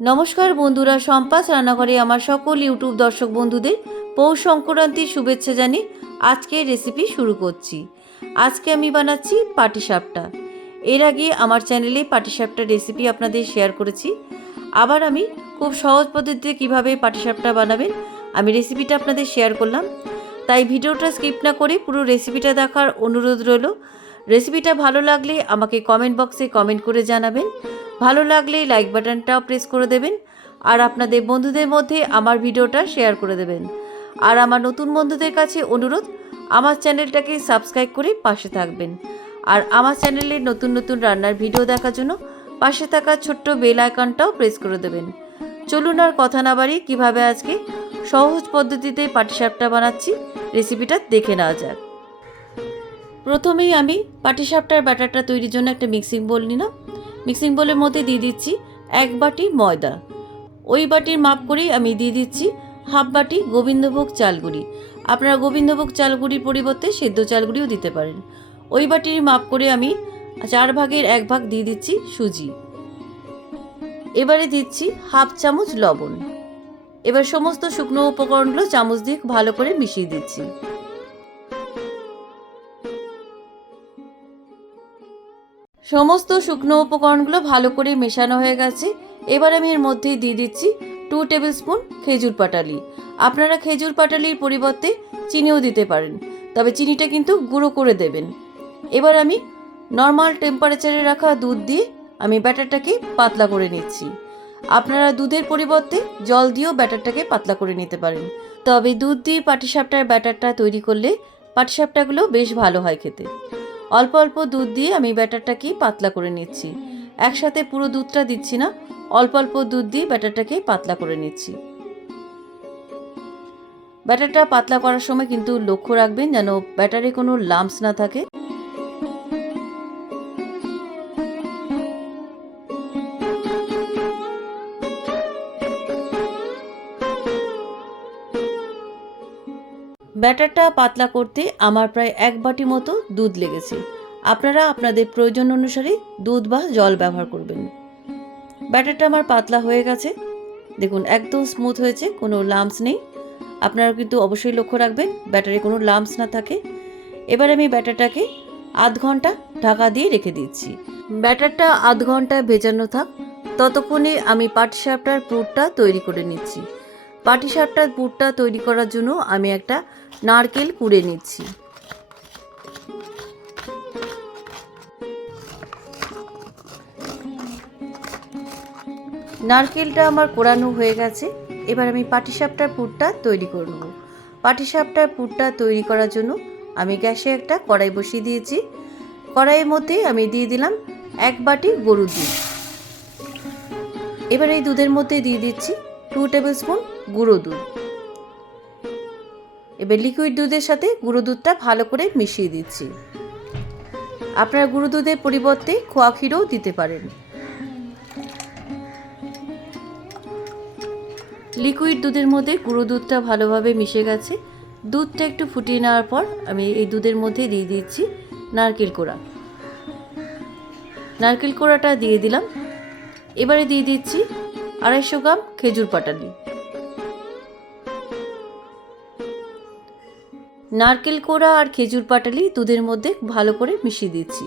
নমস্কার বন্ধুরা সম্পাস রান্নাঘরে আমার সকল ইউটিউব দর্শক বন্ধুদের পৌষ সংক্রান্তির শুভেচ্ছা জানিয়ে আজকের রেসিপি শুরু করছি। আজকে আমি বানাচ্ছি পাটিসাপটা। এর আগে আমার চ্যানেলে পাটিসাপটা রেসিপি আপনাদের শেয়ার করেছি। আবার আমি খুব সহজ পদ্ধতিতে কীভাবে পাটিসাপটা বানাবেন, আমি রেসিপিটা আপনাদের শেয়ার করলাম। তাই ভিডিওটা স্কিপ না করে পুরো রেসিপিটা দেখার অনুরোধ রইল। রেসিপিটা ভালো লাগলে আমাকে কমেন্ট বক্সে কমেন্ট করে জানাবেন। ভালো লাগলে লাইক বাটনটাও প্রেস করে দেবেন। আর আপনাদের বন্ধুদের মধ্যে আমার ভিডিওটা শেয়ার করে দেবেন। আর আমার নতুন বন্ধুদের কাছে অনুরোধ, আমার চ্যানেলটাকে সাবস্ক্রাইব করে পাশে থাকবেন। আর আমার চ্যানেলে নতুন নতুন রান্নার ভিডিও দেখার জন্য পাশে থাকা ছোট্ট বেল আইকনটাও প্রেস করে দেবেন। চলুন আর কথা না বাড়ি কীভাবে আজকে সহজ পদ্ধতিতে পাটিসাপটা বানাচ্ছি রেসিপিটা দেখে নেওয়া যাক। প্রথমেই আমি পাটিসাপটার ব্যাটারটা তৈরির জন্য একটা মিক্সিং বোল নিলাম। মিক্সিং বোলের মধ্যে দিয়ে দিচ্ছি এক বাটি ময়দা। ওই বাটির মাপ করেই আমি দিয়ে দিচ্ছি হাফ বাটি গোবিন্দভোগ চালগুড়ি। আপনারা গোবিন্দভোগ চালগুড়ির পরিবর্তে সেদ্ধ চালগুড়িও দিতে পারেন। ওই বাটির মাপ করে আমি চার ভাগের এক ভাগ দিয়ে দিচ্ছি সুজি। এবারে দিচ্ছি হাফ চামচ লবণ। এবার সমস্ত শুকনো উপকরণগুলো চামচ দিয়ে ভালো করে মিশিয়ে দিচ্ছি। সমস্ত শুকনো উপকরণগুলো ভালো করে মেশানো হয়ে গেছে। এবার আমি এর মধ্যে দিয়ে দিচ্ছি টু টেবিল স্পুন খেজুর পাটালি। আপনারা খেজুর পাটালির পরিবর্তে চিনিও দিতে পারেন, তবে চিনিটা কিন্তু গুঁড়ো করে দেবেন। এবার আমি নর্মাল টেম্পারেচারে রাখা দুধ দিয়ে আমি ব্যাটারটাকে পাতলা করে নিচ্ছি। আপনারা দুধের পরিবর্তে জল দিয়েও ব্যাটারটাকে পাতলা করে নিতে পারেন। তবে দুধ দিয়ে পাটিসাপটার ব্যাটারটা তৈরি করলে পাটিসাপটাগুলো বেশ ভালো হয় খেতে। অল্প অল্প দুধ দিয়ে আমি ব্যাটারটাকেই পাতলা করে নিচ্ছি। একসাথে পুরো দুধটা দিচ্ছি না, অল্প অল্প দুধ দিয়ে ব্যাটারটাকেই পাতলা করে নিচ্ছি। ব্যাটারটা পাতলা করার সময় কিন্তু লক্ষ্য রাখবেন যেন ব্যাটারে কোনো লাম্পস না থাকে। ব্যাটারটা পাতলা করতে আমার প্রায় এক বাটি মতো দুধ লেগেছে। আপনারা আপনাদের প্রয়োজন অনুসারে দুধ বা জল ব্যবহার করবেন। ব্যাটারটা আমার পাতলা হয়ে গেছে। দেখুন, একদম স্মুথ হয়েছে, কোনো লাম্পস নেই। আপনারা কিন্তু অবশ্যই লক্ষ্য রাখবেন, ব্যাটারে কোনো লাম্পস না থাকে। এবার আমি ব্যাটারটাকে আধ ঘণ্টা ঢাকা দিয়ে রেখে দিচ্ছি। ব্যাটারটা আধ ঘণ্টা ভেজানো থাক। ততক্ষণে আমি পাটিসাপটার পুরটা তৈরি করে নিচ্ছি। পাটিসাপটার পুরটা তৈরি করার জন্য আমি একটা নারকেল কুড়ে নিচ্ছি। নারকেলটা আমার কোড়ানো হয়ে গেছে। এবার আমি পাটিসাপটার পুরটা তৈরি করে নেব। পাটিসাপটার পুরটা তৈরি করার জন্য আমি গ্যাসে একটা কড়াই বসিয়ে দিয়েছি। কড়াইয়ের মধ্যে আমি দিয়ে দিলাম এক বাটি গরুর দুধ। এবার এই দুধের মধ্যে দিয়ে দিচ্ছি টু টেবিল স্পুন গুঁড়ো দুধ। এবার লিকুইড দুধের সাথে গুঁড়ো দুধটা ভালো করে মিশিয়ে দিচ্ছি। আপনারা গুঁড়ো দুধের পরিবর্তে খোয়া ক্ষীরও দিতে পারেন। লিকুইড দুধের মধ্যে গুঁড়ো দুধটা ভালোভাবে মিশে গেছে। দুধটা একটু ফুটিয়ে নেওয়ার পর আমি এই দুধের মধ্যে দিয়ে দিচ্ছি নারকেল কোড়া। নারকেল কোড়াটা দিয়ে দিলাম। এবারে দিয়ে দিচ্ছি আড়াইশো গ্রাম খেজুর পাটালি। নারকেল কোড়া আর খেজুর পাটালি দুধের মধ্যে ভালো করে মিশিয়ে দিচ্ছি।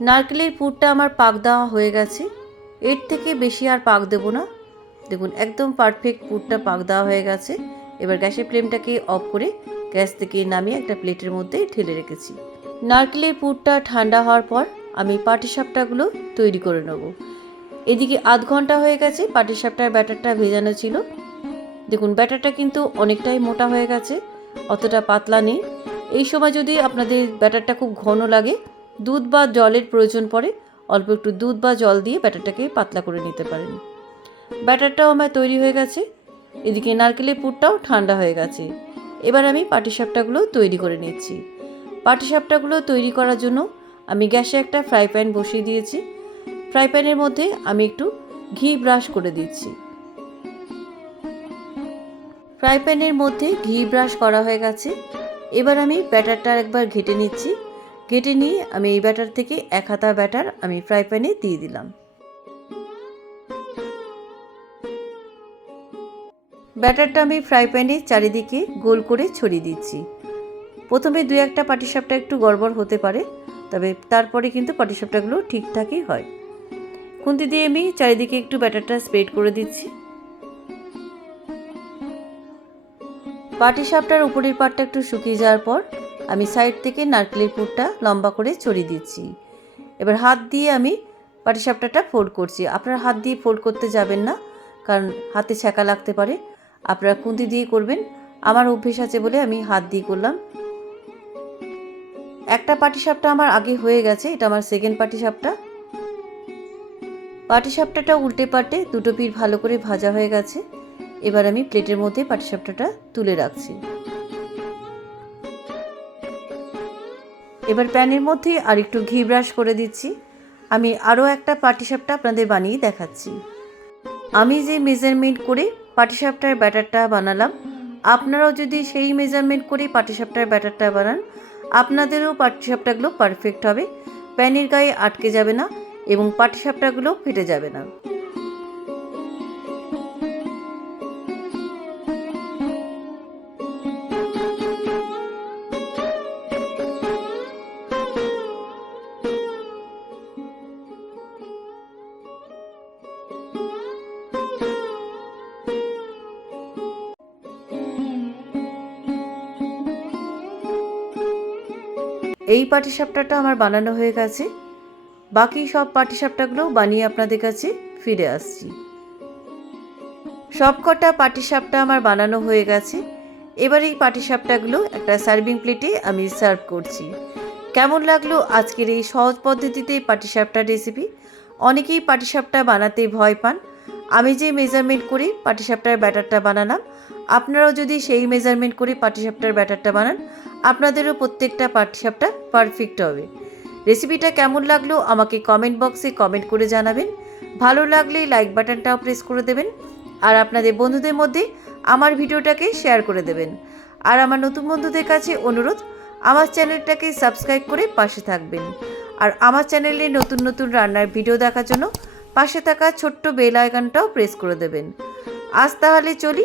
নারকেলের পুরটা আমার পাক দেওয়া হয়ে গেছে। এর থেকে বেশি আর পাক দেবো না। দেখুন, একদম পারফেক্ট পুরটা পাক দেওয়া হয়ে গেছে। এবার গ্যাসের ফ্লেমটাকে অফ করে গ্যাস থেকে নামিয়ে একটা প্লেটের মধ্যে ঢেলে রেখেছি। নারকেলের পুরটা ঠান্ডা হওয়ার পর আমি পাটিসাপটাগুলো তৈরি করে নেব। এদিকে আধ ঘণ্টা হয়ে গেছে পাটিসাপটার ব্যাটারটা ভেজানো ছিল। দেখুন, ব্যাটারটা কিন্তু অনেকটাই মোটা হয়ে গেছে, অতটা পাতলা নেই। এই সময় যদি আপনাদের ব্যাটারটা খুব ঘন লাগে দুধ বা জলের প্রয়োজন পড়ে, অল্প একটু দুধ বা জল দিয়ে ব্যাটারটাকে পাতলা করে নিতে পারেন। ব্যাটারটাও আমার তৈরি হয়ে গেছে। এদিকে নারকেলের পুরটাও ঠান্ডা হয়ে গেছে। এবার আমি পাটিসাপটাগুলো তৈরি করে নিচ্ছি। পাটিসাপটাগুলো তৈরি করার জন্য আমি গ্যাসে একটা ফ্রাই প্যান বসিয়ে দিয়েছি। ফ্রাই প্যানের মধ্যে আমি একটু ঘি ব্রাশ করে দিচ্ছি। ফ্রাই প্যানের মধ্যে ঘি ব্রাশ করা হয়ে গেছে। এবার আমি ব্যাটারটা একবার ঘেটে নিচ্ছি। ঘেটে নিয়ে আমি এই ব্যাটার থেকে এক হাতা ব্যাটার আমি ফ্রাই প্যানে দিয়ে দিলাম। ব্যাটারটা আমি ফ্রাই প্যানে চারিদিকে গোল করে ছড়িয়ে দিচ্ছি। প্রথমে দু একটা পাটিসাপটা একটু গড়বড় হতে পারে, তবে তারপরে কিন্তু পাটিসাপটাগুলো ঠিকঠাকই হয়। খুন্তি দিয়ে আমি চারিদিকে একটু ব্যাটারটা স্প্রেড করে দিচ্ছি। পাটিসাপটার উপরের পাটটা একটু শুকিয়ে যাওয়ার পর আমি সাইড থেকে নারকেলের পুরটা লম্বা করে ছড়িয়ে দিচ্ছি। এবার হাত দিয়ে আমি পাটিসাপটাটা ফোল্ড করছি। আপনারা হাত দিয়ে ফোল্ড করতে যাবেন না, কারণ হাতে ছ্যাঁকা লাগতে পারে। আপনারা খুন্তি দিয়ে করবেন। আমার অভ্যেস আছে বলে আমি হাত দিয়ে করলাম। একটা পাটিসাপটা আমার আগে হয়ে গেছে, এটা আমার সেকেন্ড পাটিসাপটা পাটিসাপটাটা উল্টে পাল্টে দুটো পিঠ ভালো করে ভাজা হয়ে গেছে। এবার আমি প্লেটের মধ্যে পাটিসাপটাটা তুলে রাখছি। এবার প্যানের মধ্যে আর একটু ঘি ব্রাশ করে দিচ্ছি। আমি আরও একটা পাটিসাপটা আপনাদের বানিয়ে দেখাচ্ছি। আমি যে মেজারমেন্ট করে পাটিসাপটার ব্যাটারটা বানালাম, আপনারাও যদি সেই মেজারমেন্ট করে পাটিসাপটার ব্যাটারটা বানান, আপনাদেরও পাটিসাপটাগুলো পারফেক্ট হবে। প্যানের গায়ে আটকে যাবে না এবং পাটিসাপটাগুলো ফেটে যাবে না। এই পাটিসাপটাটা আমার বানানো হয়ে গেছে। বাকি সব পাটিসাপটাগুলো বানিয়ে আপনাদের কাছে ফিরে আসছি। সবকটা পাটিসাপটা আমার বানানো হয়ে গেছে। এবার এই পাটিসাপটাগুলো একটা সার্ভিং প্লেটে আমি সার্ভ করছি। কেমন লাগল আজকের এই সহজ পদ্ধতিতে পাটিসাপটা রেসিপি অনেকেই পাটিসাপটা বানাতে ভয় পান। আমি যে মেজারমেন্ট করি পাটিসাপটার ব্যাটারটা বানালাম আপনারাও যদি সেই মেজারমেন্ট করে পাটিসাপটার ব্যাটারটা বানান, আপনাদেরও প্রত্যেকটা পাটিসাপটা পারফেক্ট হবে। রেসিপিটা কেমন লাগল আমাকে কমেন্ট বক্সে কমেন্ট করে জানাবেন। ভালো লাগলে লাইক বাটনটাও প্রেস করে দেবেন। আর আপনাদের বন্ধুদের মধ্যে আমার ভিডিওটাকে শেয়ার করে দেবেন। আর আমার নতুন বন্ধুদের কাছে অনুরোধ, আমার চ্যানেলটাকে সাবস্ক্রাইব করে পাশে থাকবেন। আর আমার চ্যানেলে নতুন নতুন রান্নার ভিডিও দেখার জন্য পাশে থাকা ছোট্ট বেল আইকনটাও প্রেস করে দেবেন। আজ তাহলে চলি